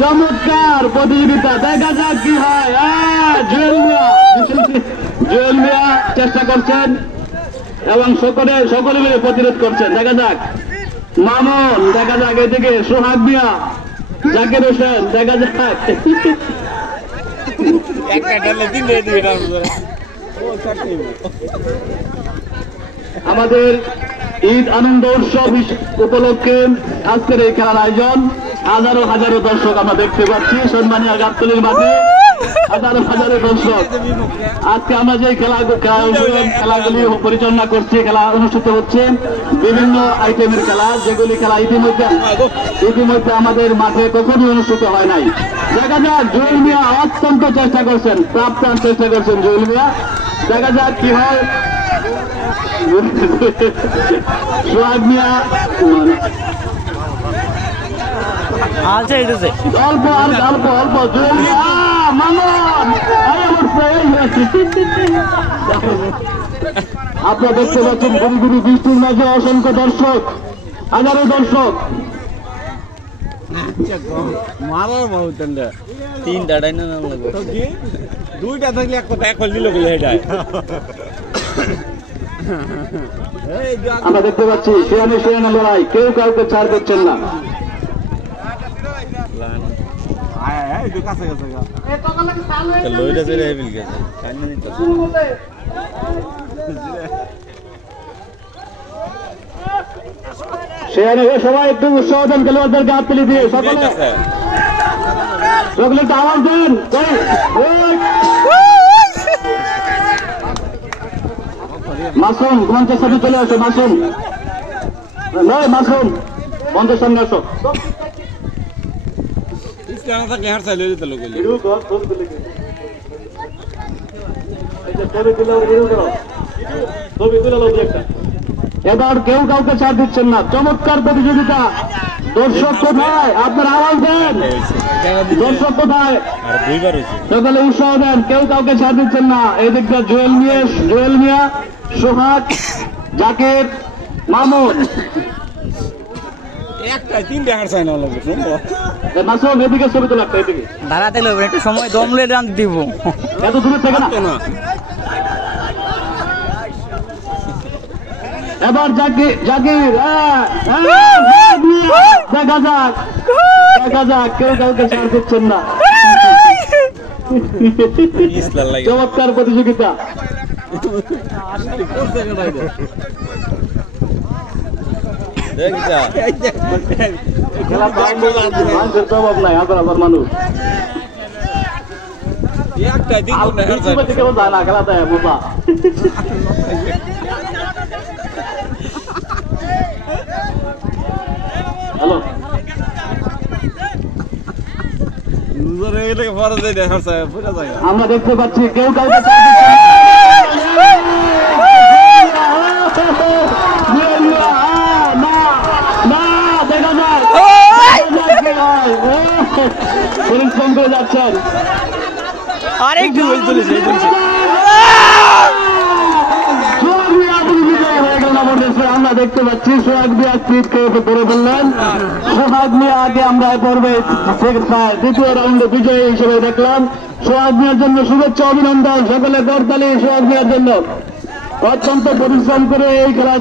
চমৎকার প্রতিযোগিতা, দেখা যাক কি হয়। জুয়েল মিয়া চেষ্টা করছেন এবং সকলে মিলে প্রতিরোধ করছেন। দেখা যাক মামুন, দেখা যাক এদিকে সোহাগ মিয়া, জাকির হোসেন, দেখা যাক আমাদের ঈদ আনন্দ উৎসব উপলক্ষে আজকের এই খেলার আয়োজন। হাজারো হাজারো দর্শক আমরা দেখতে পাচ্ছি সম্মানীয় গাবতলীর মাঠে, হাজারো হাজারো দর্শক। আজকে আমরা যে খেলাগুলি পরিচালনা করছি, খেলা অনুষ্ঠিত হচ্ছে বিভিন্ন আইটেমের খেলা, যেগুলি খেলা ইতিমধ্যে আমাদের মাঠে কখনই অনুষ্ঠিত হয় নাই। দেখা যাক জুয়েল মিয়া অত্যন্ত চেষ্টা করছেন, প্রাপ্তান চেষ্টা করছেন জুয়েল মিয়া। দেখা যাক কি হয়। সোহাগ মিয়া অল্প জুয়েল মিয়া আপনারা দেখতে পাচ্ছেন গুড়ি গুড়ি বৃষ্টির মাঝে অসংখ্য দর্শক, হাজারো দর্শক। দুইটা থাকলে এক কথা এক দিল আমরা দেখতে পাচ্ছি সেখানে লড়াই, কেউ কাউকে ছাড় করছেন না। সেখানে সবাই একটু উৎসাহ দেন খেলোয়াড়দেরকে, হাততালি দিয়ে সকলে একটু আওয়াজ দেন। মাসুম মঞ্চের সাথে চলে আসো, মাসুম মঞ্চের সামনে আসো। এবার কেউ কাউকে ছাড় দিচ্ছেন না, চমৎকার প্রতিযোগিতা। দর্শক কোথায়? আপনার আওয়াজ দেন, দর্শক কোথায়? সকলে উৎসাহ দেন, কেউ কাউকে ছাড় দিচ্ছেন না। এই দিকটা জুয়েল মিয়া, সোহাগ, জাকির, মামুন। মাসুম এদিকে ছবি তো লাগতো, এদিকে দাঁড়াতে লাগবে একটু সময়, দমলে রান দিব, এত দূরে থেকে না। এবার জাকির দেখা যাক কেউ কাউকে ছাড় দিচ্ছেন না। চমৎকার প্রতিযোগিতা। জবাব নাই, হাজার হাজার মানুষ কেউ যায় না খেলাতে। বোঝা হ্যালো, আমরা দেখতে পাচ্ছি কেউ কাউকে পরিশ্রম করে যাচ্ছেন। আরেকটু আমরা দেখতে পাচ্ছি সোহাগ মিয়া স্পিড খেয়ে ধরে ফেললেন। সোহাগ মিয়া আগে আমরা পর্বে দ্বিতীয় রাউন্ডে বিজয়ী হিসেবে দেখলাম। সোহাগ মিয়ার জন্য শুভেচ্ছা, অভিনন্দন, সকলে করতালি সোহাগ মিয়ার জন্য। অত্যন্ত পরিশ্রম করে এই খেলা